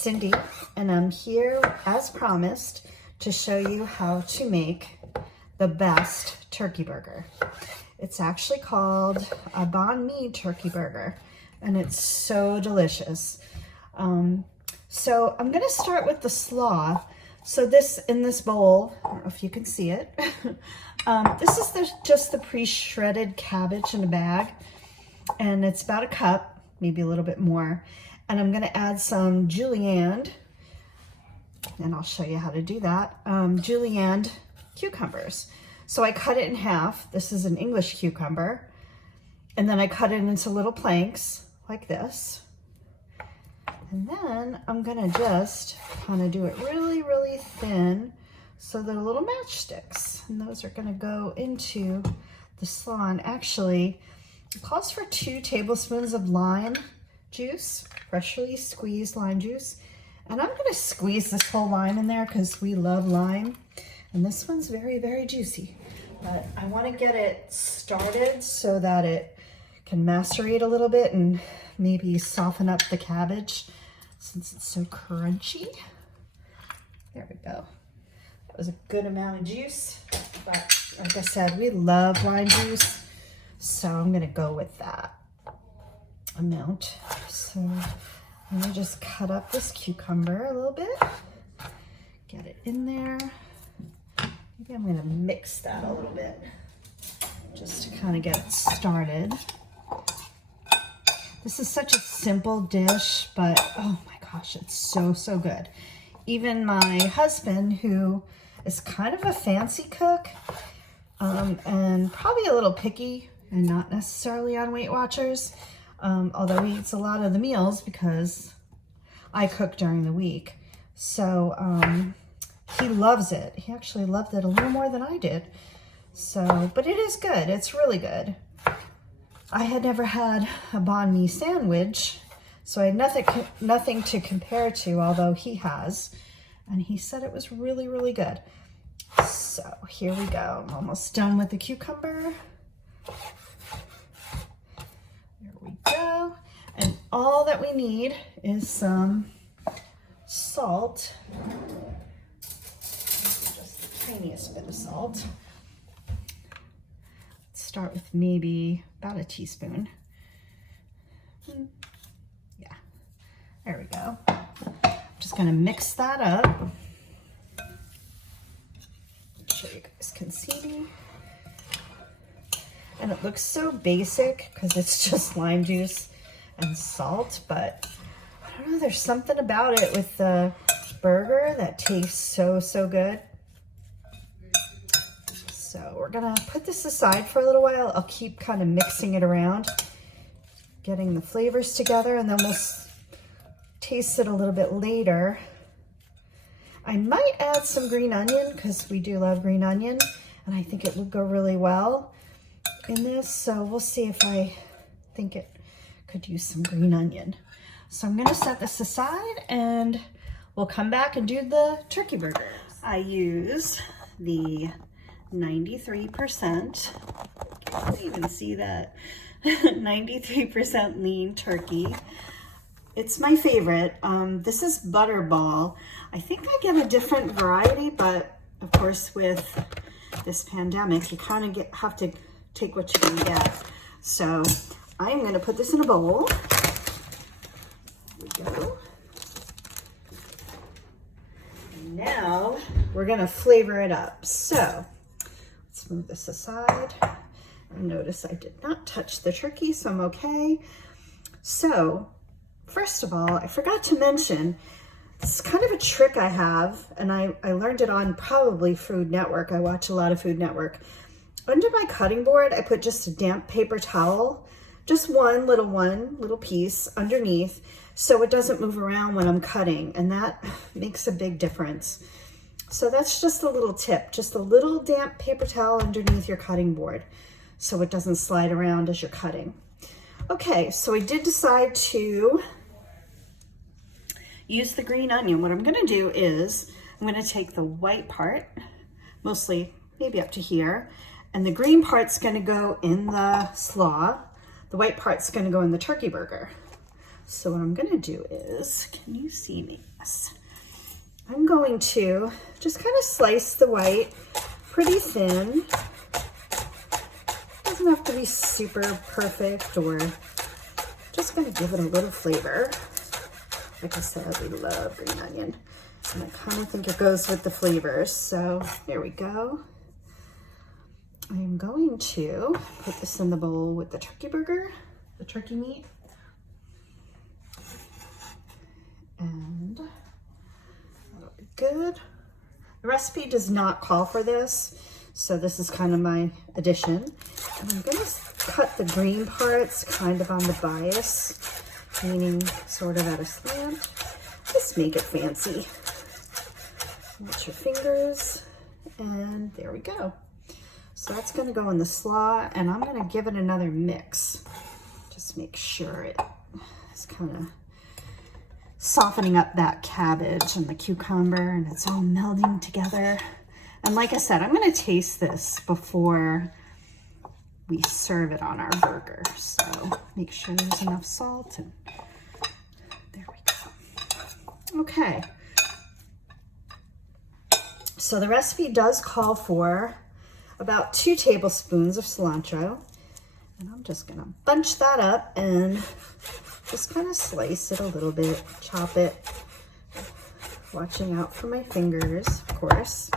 Cindy, and I'm here as promised to show you how to make the best turkey burger. It's actually called a BANH turkey burger, and it's so delicious. So I'm gonna start with the slaw. So in this bowl, I don't know if you can see it. This is just the pre-shredded cabbage in a bag, and it's about a cup, maybe a little bit more. And I'm gonna add some julienne, and I'll show you how to do that. Julienne cucumbers. So I cut it in half. This is an English cucumber. And then I cut it into little planks like this. And then I'm gonna just kind of do it really, really thin so they're little matchsticks. And those are gonna go into the slaw. And actually, it calls for 2 tablespoons of lime juice, freshly squeezed lime juice. And I'm gonna squeeze this whole lime in there because we love lime. And this one's very, very juicy. But I wanna get it started so that it can macerate a little bit and maybe soften up the cabbage since it's so crunchy. There we go. That was a good amount of juice. But like I said, we love lime juice. So I'm gonna go with that amount. So I'm gonna just cut up this cucumber a little bit, get it in there. Maybe I'm gonna mix that a little bit just to kind of get it started. This is such a simple dish, but oh my gosh, it's so, so good. Even my husband, who is kind of a fancy cook and probably a little picky and not necessarily on Weight Watchers, although he eats a lot of the meals because I cook during the week. So he loves it. He actually loved it a little more than I did. So, but it is good. It's really good. I had never had a banh mi sandwich, so I had nothing to compare to, although he has. And he said it was really, really good. So here we go. I'm almost done with the cucumber. There we go. And all that we need is some salt. Just the tiniest bit of salt. Let's start with maybe about a teaspoon. Yeah, there we go. I'm just gonna mix that up. Make sure you guys can see me. And it looks so basic because it's just lime juice and salt, but I don't know, there's something about it with the burger that tastes so, so good. So we're gonna put this aside for a little while. I'll keep kind of mixing it around, getting the flavors together, and then we'll taste it a little bit later. I might add some green onion because we do love green onion, and I think it would go really well in this. So we'll see if I think it could use some green onion. So I'm gonna set this aside and we'll come back and do the turkey burgers. I used the 93%, can't even see that, 93% lean turkey. It's my favorite. This is Butterball. I think I get a different variety, but of course with this pandemic, you kind of have to take what you can get. So I'm gonna put this in a bowl. There we go. Now we're gonna flavor it up. So let's move this aside. Notice I did not touch the turkey, so I'm okay. So first of all, I forgot to mention, it's kind of a trick I have, and I learned it on probably Food Network. I watch a lot of Food Network. Under my cutting board, I put just a damp paper towel, just one little piece underneath, so it doesn't move around when I'm cutting, and that makes a big difference. So that's just a little tip, just a little damp paper towel underneath your cutting board so it doesn't slide around as you're cutting. Okay, so I did decide to use the green onion. What I'm gonna do is I'm gonna take the white part, mostly maybe up to here, and the green part's gonna go in the slaw. The white part's gonna go in the turkey burger. So what I'm gonna do is, can you see me? Yes. I'm going to just kind of slice the white pretty thin. Doesn't have to be super perfect, or just gonna give it a little flavor. Like I said, we love green onion. And I kind of think it goes with the flavors. So here we go. I am going to put this in the bowl with the turkey burger, the turkey meat. And that'll be good. The recipe does not call for this, so this is kind of my addition. And I'm gonna cut the green parts kind of on the bias, meaning sort of at a slant. Just make it fancy. With your fingers, and there we go. So that's gonna go in the slaw, and I'm gonna give it another mix. Just make sure it is kind of softening up that cabbage and the cucumber, and it's all melding together. And like I said, I'm gonna taste this before we serve it on our burger. So make sure there's enough salt, and there we go. Okay. So the recipe does call for about 2 tablespoons of cilantro. And I'm just gonna bunch that up and just kind of slice it a little bit, chop it, watching out for my fingers, of course.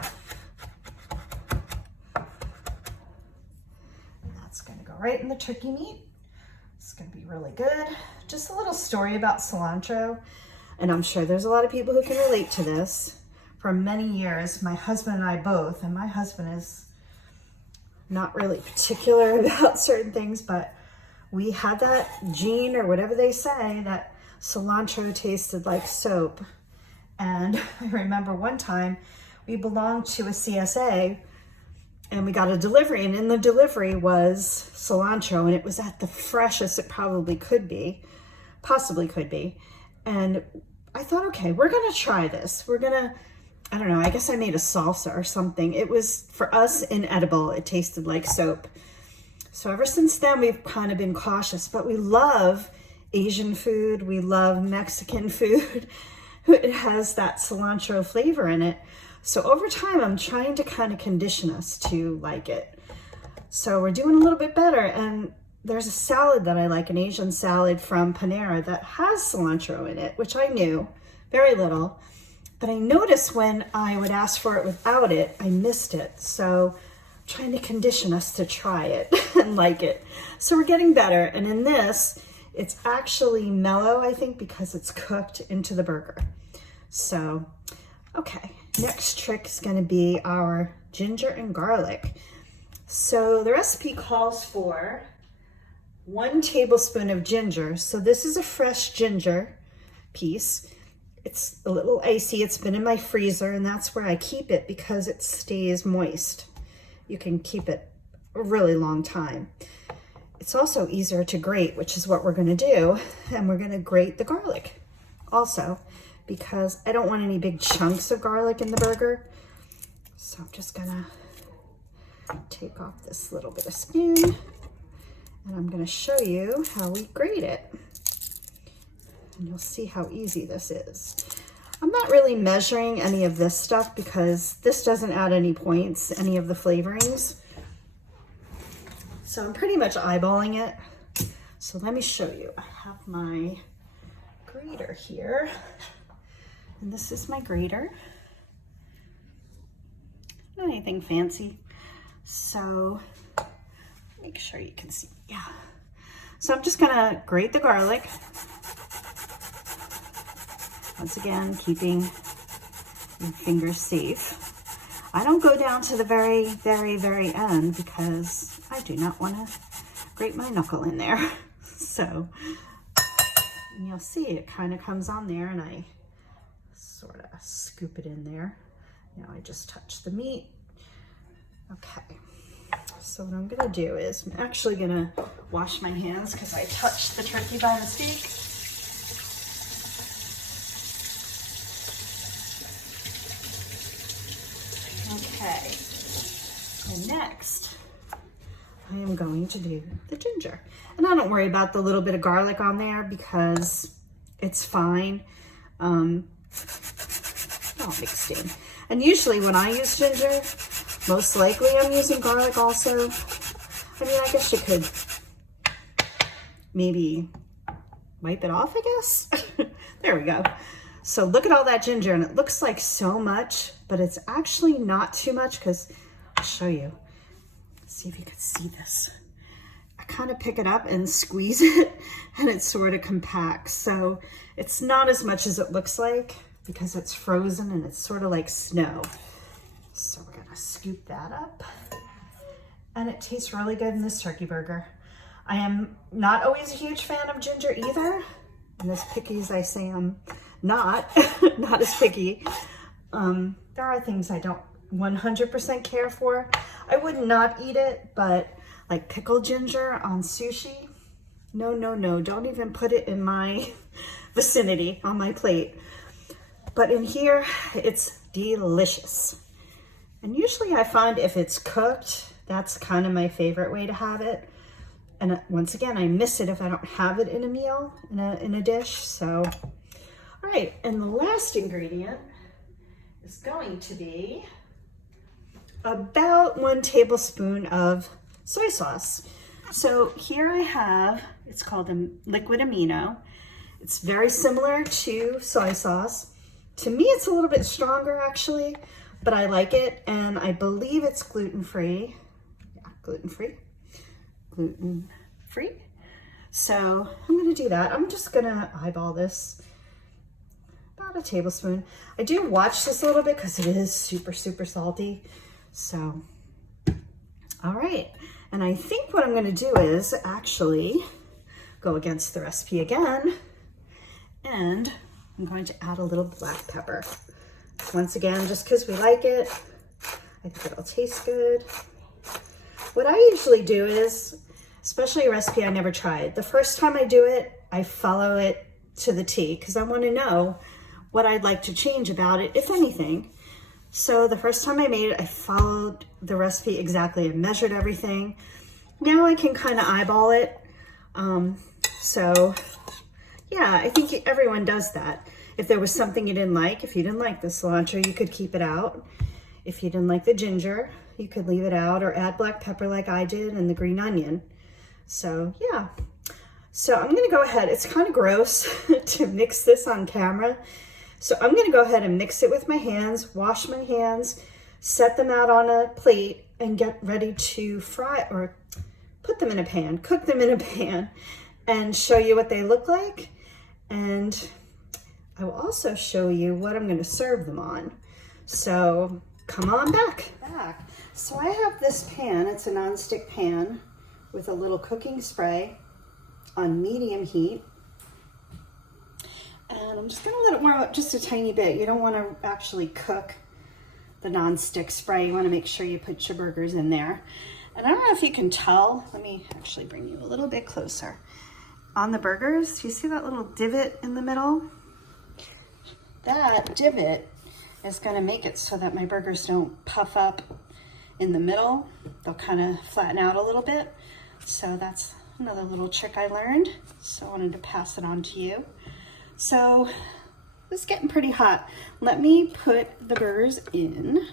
And that's gonna go right in the turkey meat. It's gonna be really good. Just a little story about cilantro, and I'm sure there's a lot of people who can relate to this. For many years, my husband and I both, and my husband is not really particular about certain things, but we had that gene, or whatever they say, that cilantro tasted like soap. And I remember one time we belonged to a CSA and we got a delivery, and in the delivery was cilantro, and it was at the freshest it probably could be, possibly could be. And I thought, okay, we're gonna try this. We're gonna, I don't know, I guess I made a salsa or something. It was, for us, inedible. It tasted like soap. So ever since then, we've kind of been cautious, but we love Asian food. We love Mexican food. It has that cilantro flavor in it. So over time, I'm trying to kind of condition us to like it. So we're doing a little bit better. And there's a salad that I like, an Asian salad from Panera, that has cilantro in it, which I knew, very little. But I noticed when I would ask for it without it, I missed it. So I'm trying to condition us to try it and like it. So we're getting better. And in this, it's actually mellow, I think, because it's cooked into the burger. So, okay. Next trick is going to be our ginger and garlic. So the recipe calls for 1 tablespoon of ginger. So this is a fresh ginger piece. It's a little icy. It's been in my freezer, and that's where I keep it because it stays moist. You can keep it a really long time. It's also easier to grate, which is what we're going to do. And we're going to grate the garlic also, because I don't want any big chunks of garlic in the burger. So I'm just going to take off this little bit of skin, and I'm going to show you how we grate it. And you'll see how easy this is. I'm not really measuring any of this stuff because this doesn't add any points, any of the flavorings. So I'm pretty much eyeballing it. So let me show you. I have my grater here. And this is my grater. Not anything fancy. So make sure you can see. Yeah. So I'm just gonna grate the garlic. Once again, keeping your fingers safe. I don't go down to the very, very, very end because I do not want to grate my knuckle in there. So, and you'll see it kind of comes on there, and I sort of scoop it in there. Now I just touch the meat. Okay. So what I'm gonna do is I'm actually gonna wash my hands because I touched the turkey by mistake. Okay, and next I am going to do the ginger. And I don't worry about the little bit of garlic on there because it's fine. Not mixed in. And usually when I use ginger, most likely I'm using garlic also. I mean, I guess you could maybe wipe it off, I guess. There we go. So look at all that ginger, and it looks like so much, but it's actually not too much, because I'll show you. See if you can see this. I kind of pick it up and squeeze it, and it sort of compacts. So it's not as much as it looks like, because it's frozen and it's sort of like snow. So we're gonna scoop that up. And it tastes really good in this turkey burger. I am not always a huge fan of ginger either. And as picky as I say I'm not, not as picky. There are things I don't 100% care for. I would not eat it, but like pickled ginger on sushi, no, no, no. Don't even put it in my vicinity on my plate. But in here, it's delicious. And usually I find if it's cooked, that's kind of my favorite way to have it. And once again, I miss it if I don't have it in a meal, in a dish. So, all right, and the last ingredient is going to be about 1 tablespoon of soy sauce. So here I have, it's called a liquid amino. It's very similar to soy sauce. To me, it's a little bit stronger actually, but I like it, and I believe it's gluten-free. Yeah, gluten-free. Gluten-free. So I'm gonna do that. I'm just gonna eyeball this, about a tablespoon. I do watch this a little bit because it is super, super salty. So, all right. And I think what I'm gonna do is actually go against the recipe again, and I'm going to add a little black pepper. Once again, just because we like it, I think it'll taste good. What I usually do is, especially a recipe I never tried, the first time I do it, I follow it to the T, because I want to know what I'd like to change about it, if anything. So the first time I made it, I followed the recipe exactly and measured everything. Now I can kind of eyeball it. So yeah, I think everyone does that. If there was something you didn't like, if you didn't like the cilantro, you could keep it out. If you didn't like the ginger, you could leave it out, or add black pepper like I did, and the green onion. So yeah, so I'm gonna go ahead. It's kind of gross to mix this on camera. So I'm gonna go ahead and mix it with my hands, wash my hands, set them out on a plate, and get ready to fry, or put them in a pan, cook them in a pan, and show you what they look like. And I will also show you what I'm gonna serve them on. So come on back. So I have this pan, it's a nonstick pan with a little cooking spray on medium heat. And I'm just gonna let it warm up just a tiny bit. You don't wanna actually cook the nonstick spray. You wanna make sure you put your burgers in there. And I don't know if you can tell, let me actually bring you a little bit closer. On the burgers, do you see that little divot in the middle? That divot is gonna make it so that my burgers don't puff up in the middle. They'll kind of flatten out a little bit. So that's another little trick I learned. So I wanted to pass it on to you. So it's getting pretty hot. Let me put the burgers in.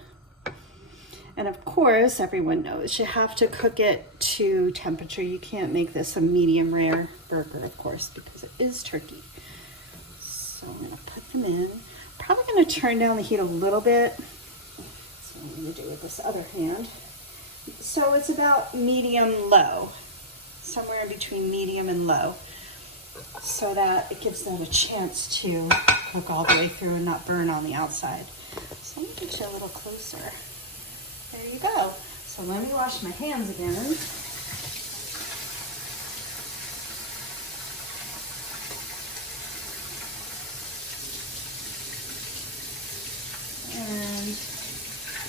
And of course, everyone knows you have to cook it to temperature. You can't make this a medium rare burger, of course, because it is turkey. So I'm gonna put them in. Probably gonna turn down the heat a little bit. That's what I'm gonna do with this other hand. So it's about medium low, somewhere in between medium and low, so that it gives them a chance to cook all the way through and not burn on the outside. So let me get you a little closer. There you go. So let me wash my hands again. And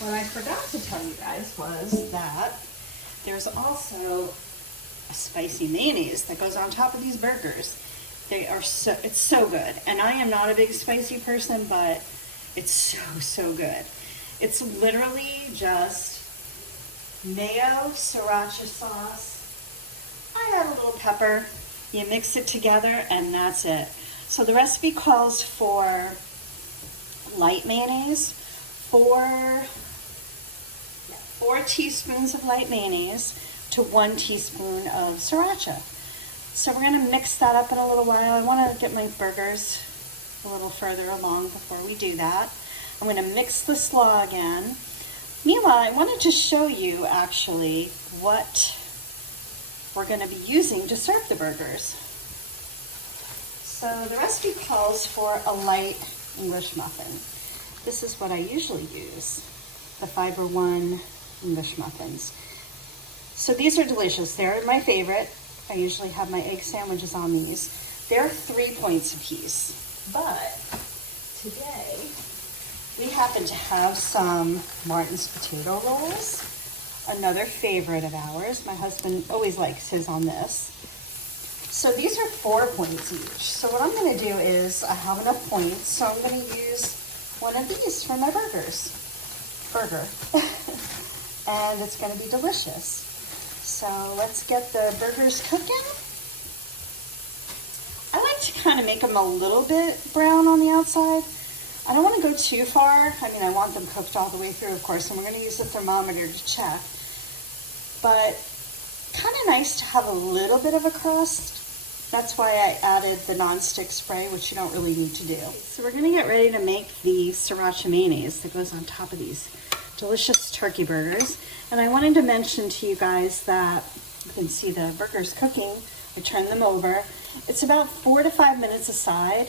what I forgot to tell you guys was that there's also a spicy mayonnaise that goes on top of these burgers. It's so good. And I am not a big spicy person, but it's so good. It's literally just mayo, sriracha sauce. I add a little pepper. You mix it together, and that's it. So the recipe calls for light mayonnaise, 4 teaspoons of light mayonnaise to 1 teaspoon of sriracha. So we're going to mix that up in a little while. I want to get my burgers a little further along before we do that. I'm going to mix the slaw again. Meanwhile, I wanted to show you actually what we're going to be using to serve the burgers. So the recipe calls for a light English muffin. This is what I usually use, the Fiber One English muffins. So these are delicious. They're my favorite. I usually have my egg sandwiches on these. They're 3 points a piece. But today we happen to have some Martin's potato rolls, another favorite of ours. My husband always likes his on this. So these are 4 points each. So what I'm going to do is, I have enough points, so I'm going to use one of these for my burger. And it's going to be delicious. So let's get the burgers cooking. I like to kind of make them a little bit brown on the outside. I don't want to go too far. I mean, I want them cooked all the way through, of course, and we're going to use the thermometer to check. But kind of nice to have a little bit of a crust. That's why I added the non-stick spray, which you don't really need to do. So we're going to get ready to make the sriracha mayonnaise that goes on top of these delicious turkey burgers. And I wanted to mention to you guys that you can see the burgers cooking. I turn them over. It's about 4 to 5 minutes aside.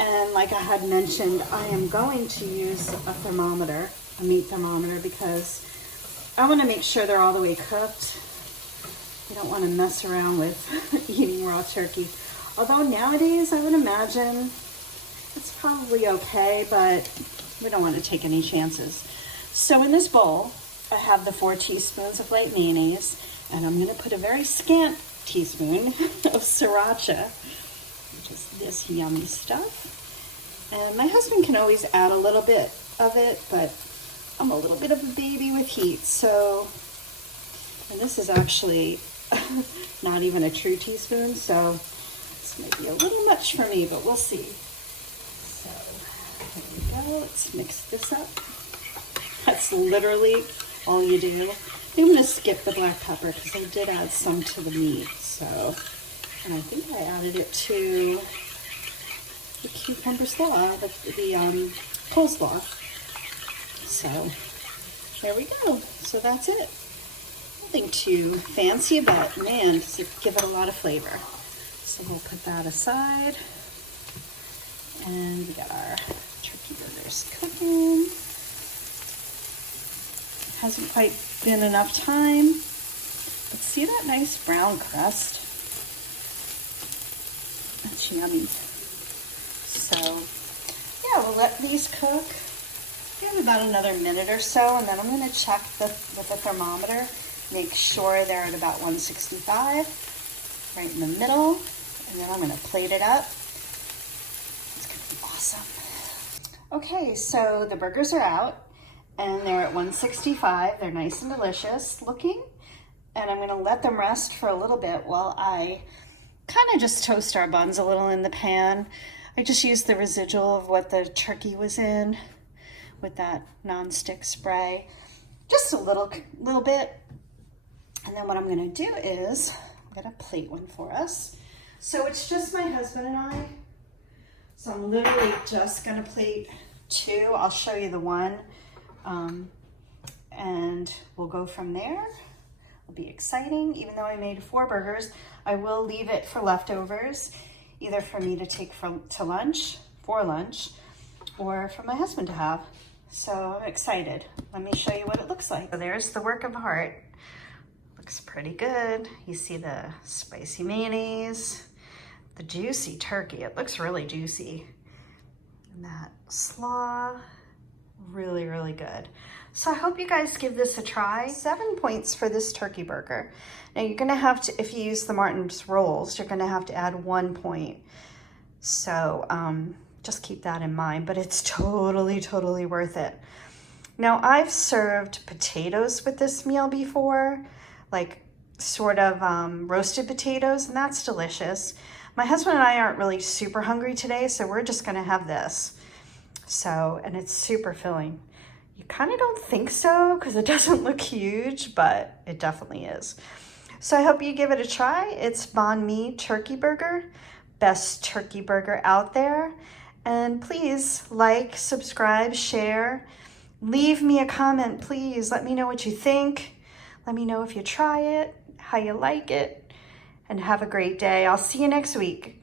And like I had mentioned, I am going to use a thermometer, a meat thermometer, because I want to make sure they're all the way cooked. You don't want to mess around with eating raw turkey. Although nowadays I would imagine it's probably okay, but we don't want to take any chances. So in this bowl, I have the 4 teaspoons of light mayonnaise, and I'm going to put a very scant teaspoon of sriracha, which is this yummy stuff. And my husband can always add a little bit of it, but I'm a little bit of a baby with heat, so, and this is actually not even a true teaspoon, so this might be a little much for me, but we'll see. So there we go. Let's mix this up. That's literally all you do. I'm going to skip the black pepper because I did add some to the meat. So, and I think I added it to the cucumber slaw, the coleslaw. So there we go. So that's it. Nothing too fancy, but man, does it give it a lot of flavor. So we'll put that aside. And we got our turkey burgers cooking. Hasn't quite been enough time. But see that nice brown crust? That's yummy. So yeah, we'll let these cook. Give them about another minute or so, and then I'm going to check with the thermometer. Make sure they're at about 165, right in the middle, and then I'm going to plate it up. It's going to be awesome. Okay, so the burgers are out, and they're at 165. They're nice and delicious looking, and I'm going to let them rest for a little bit while I kind of just toast our buns a little in the pan. I just used the residual of what the turkey was in with that non-stick spray, just a little bit. And then what I'm going to do is, I'm going to plate one for us. So it's just my husband and I. So I'm literally just going to plate 2. I'll show you the one. And we'll go from there. It'll be exciting. Even though I made 4 burgers, I will leave it for leftovers, either for me to take for lunch, or for my husband to have. So I'm excited. Let me show you what it looks like. So there's the work of art. Looks pretty good. You see the spicy mayonnaise, the juicy turkey. It looks really juicy. And that slaw, really, really good. So I hope you guys give this a try. 7 points for this turkey burger. Now you're gonna have to, if you use the Martin's rolls, you're gonna have to add 1 point. So just keep that in mind, but it's totally, totally worth it. Now I've served potatoes with this meal before, like sort of roasted potatoes, and that's delicious. My husband and I aren't really super hungry today, so we're just gonna have this. So, and it's super filling. You kind of don't think so because it doesn't look huge, but it definitely is. So I hope you give it a try. It's Banh Mi Turkey Burger, best turkey burger out there. And please like, subscribe, share, leave me a comment, please. Let me know what you think. Let me know if you try it, how you like it, and have a great day. I'll see you next week.